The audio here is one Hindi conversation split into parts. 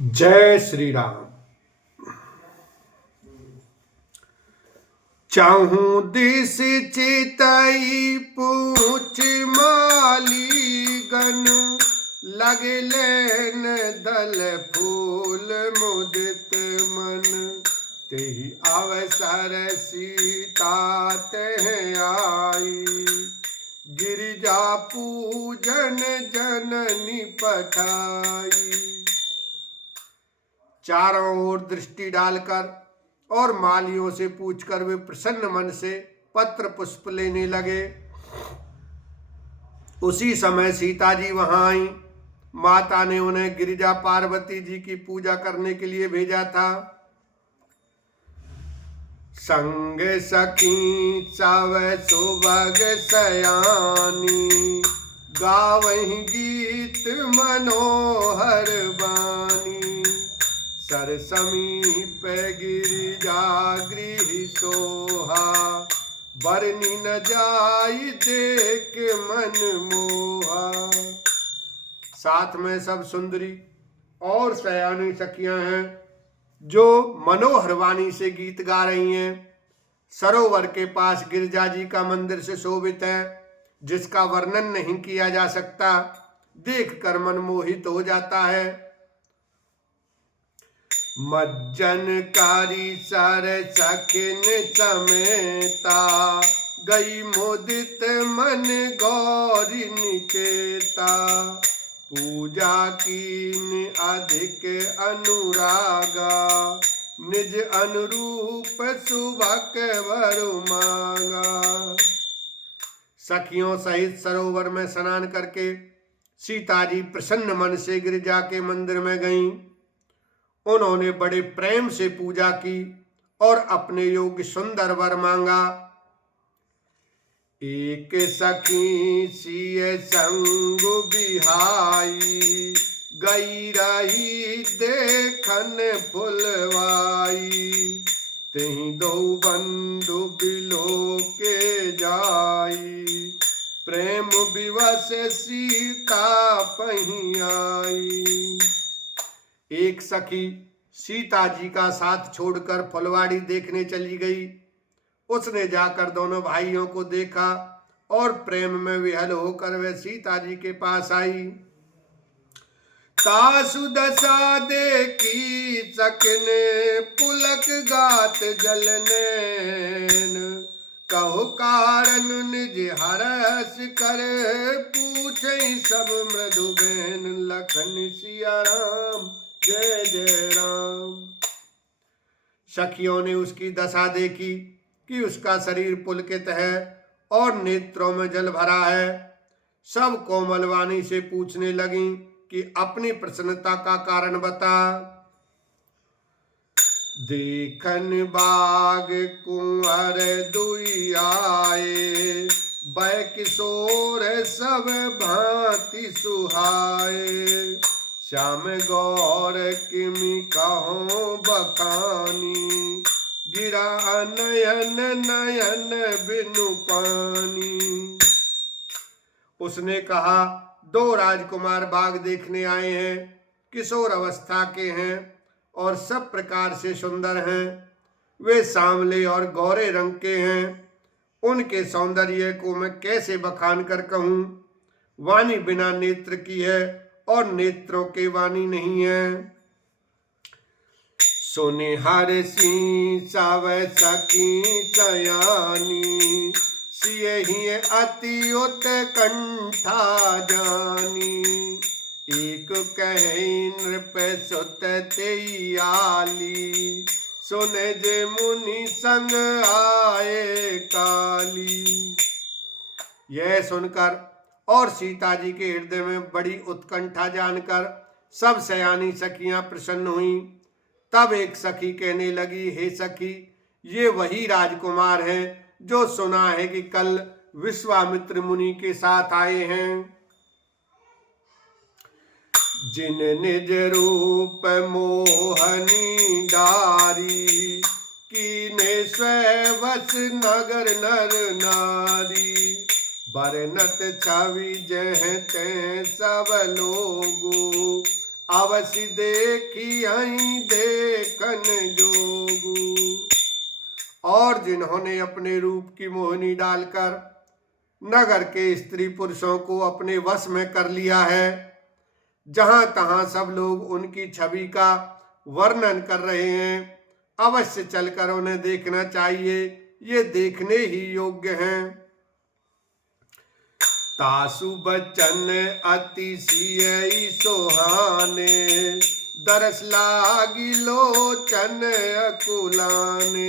जय श्री राम। चाहूं दिस चितई पूछ माली गन, लगे लेन दल फूल मुदित मन। तेहि अवसर सीता तेह आई, गिरिजा पूजन जननी पठाई। चारों ओर दृष्टि डालकर और मालियों से पूछकर वे प्रसन्न मन से पत्र पुष्प लेने लगे। उसी समय सीता जी वहां आई। माता ने उन्हें गिरिजा पार्वती जी की पूजा करने के लिए भेजा था। संग सखी सब सुभग सयानी, गावहि गीत मनोहर बानी। सर समीप गिरिजा गृह सोहा, बरनी न जाई देख मन मोहा। साथ में सब सुंदरी और सयानी सखियां हैं जो मनोहर वाणी से गीत गा रही हैं। सरोवर के पास गिरिजा जी का मंदिर से शोभित है, जिसका वर्णन नहीं किया जा सकता, देखकर मन मोहित हो जाता है। मज्जनकारी सर सखिन समेता, गई मुदित मन गौरी निकेता। पूजा कीन अधिक अनुरागा, निज अनुरूप सुभक वर मांगा। सखियों सहित सरोवर में स्नान करके सीता जी प्रसन्न मन से गिरिजा के मंदिर में गईं। उन्होंने बड़े प्रेम से पूजा की और अपने योग्य सुंदर वर मांगा। एक सखी सिय संग बिहाई, गई रही देखन फुलवाई। तेहि दो बंधु बिलो के जाई, प्रेम विवश सीता पही आई। एक सखी सीता जी का साथ छोड़कर फुलवाड़ी देखने चली गई। उसने जाकर दोनों भाइयों को देखा और प्रेम में विहल होकर वह सीता जी के पास आई। तासु दशा देखी सकिने, पुलक गात जलने। कहो कारण निज हरस कर, पूछे सब मृदुबेन। लखन सिया राम जय जय राम। सखियों ने उसकी दशा देखी कि उसका शरीर पुलकित है और नेत्रों में जल भरा है। सब कोमल वाणी से पूछने लगी कि अपनी प्रसन्नता का कारण बता। देखन बाग कुंवर दुई आए, बै किशोर सब भांति सुहाए। श्याम गौर किमि कहो बखानी, गिरा नयन नयन बिनु पानी। उसने कहा, दो राजकुमार बाग देखने आए हैं, किशोर अवस्था के हैं और सब प्रकार से सुंदर हैं। वे सांवले और गौरे रंग के हैं। उनके सौंदर्य को मैं कैसे बखान कर कहूं। वाणी बिना नेत्र की है और नेत्रों के वाणी नहीं है। सुनि हरषि सब सखी सयानी, सियहि अति उत्कंठा जानी। एक कहे नृप सुत तेई आली, सुने जे मुनि संग आए काली। यह सुनकर और सीता जी के हृदय में बड़ी उत्कंठा जानकर सब सयानी सखियां प्रसन्न हुईं। तब एक सखी कहने लगी, हे सखी, ये वही राजकुमार हैं जो सुना है कि कल विश्वामित्र मुनि के साथ आए हैं। जिन निज रूप मोहनी डारी, कीने स्वयं वश नगर नर नारी। बरनत छवि जह ते सब लोगो, अवश्य देखी हई देखन जोगू। और जिन्होंने अपने रूप की मोहिनी डालकर नगर के स्त्री पुरुषों को अपने वश में कर लिया है, जहां तहां सब लोग उनकी छवि का वर्णन कर रहे हैं, अवश्य चलकर उन्हें देखना चाहिए, ये देखने ही योग्य हैं। तासु बचन अतिशय सोहाने, दरस लागी लोचन अकुलाने।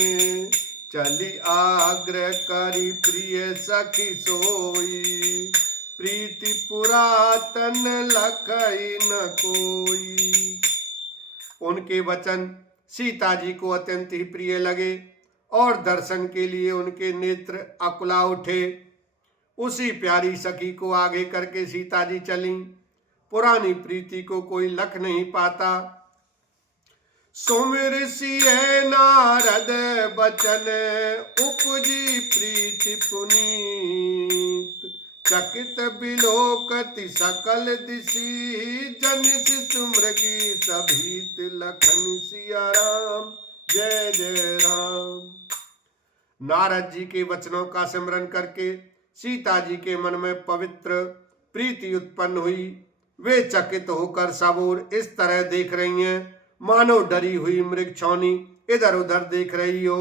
चली आग्रह करी प्रिय सखी सोई, प्रीति पुरातन लखई न कोई। उनके वचन सीता जी को अत्यंत ही प्रिय लगे और दर्शन के लिए उनके नेत्र अकुला उठे। उसी प्यारी सखी को आगे करके सीता जी चली। पुरानी प्रीति को कोई लख नहीं पाता। सुमिर सिय नारद बचन, उपजी प्रीति पुनीत। चकित बिलोकति सकल दिशि, जन शिशु मृगी सभीत। लखन सिया राम जय जय राम। नारद जी के वचनों का स्मरण करके सीता जी के मन में पवित्र प्रीति उत्पन्न हुई। वे चकित होकर सब ओर इस तरह देख रही हैं, मानो डरी हुई मृग छौनी इधर उधर देख रही हो।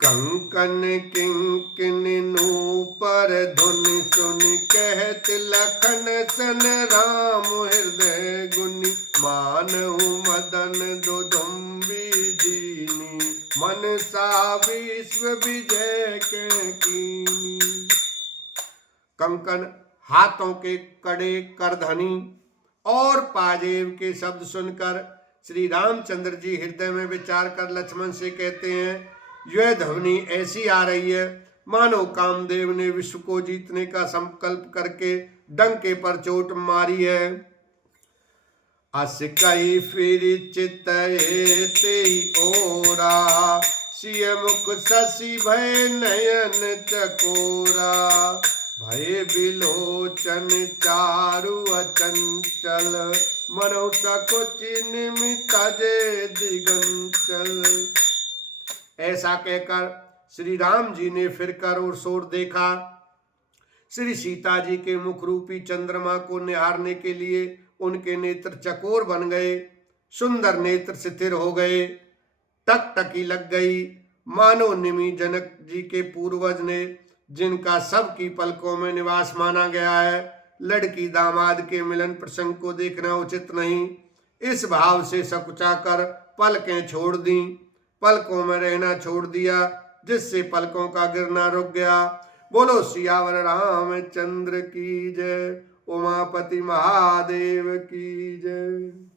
कंकन किंकिन नूपर धुन सुन, कहत लखन सन राम हृदय गुनि। मानहु मदन दुदुम्बी दीनी, मनसा विश्व विजय के कीनी। कंकन, हाथों के कड़े, करधनी और पाजेब के शब्द सुनकर श्री रामचंद्र जी हृदय में विचार कर लक्ष्मण से कहते हैं, यह ध्वनि ऐसी आ रही है मानो कामदेव ने विश्व को जीतने का संकल्प करके डंके पर चोट मारी है। अस कई फिर चितये ओरा, सिय मुख शशि भय नयन चकोरा। भय बिलोचन चारु अचंचल, मनो सकुच निमित जे दिगंचल। ऐसा कहकर श्री राम जी ने फिरकर और सोर देखा। श्री सीता जी के मुख रूपी चंद्रमा को निहारने के लिए उनके नेत्र चकोर बन गए, सुंदर नेत्र शिथिर हो गए, टकटकी लग गई, मानो निमि जनक जी के पूर्वज ने, जिनका सबकी पलकों में निवास माना गया है, लड़की दामाद के मिलन प्रसंग को देखना उचित नहीं, इस भाव से सकुचाकर पलकें छोड़ दी, पलकों में रहना छोड़ दिया, जिससे पलकों का गिरना रुक गया। बोलो सियावर रामचंद्र की जय, उमापति महादेव की जय।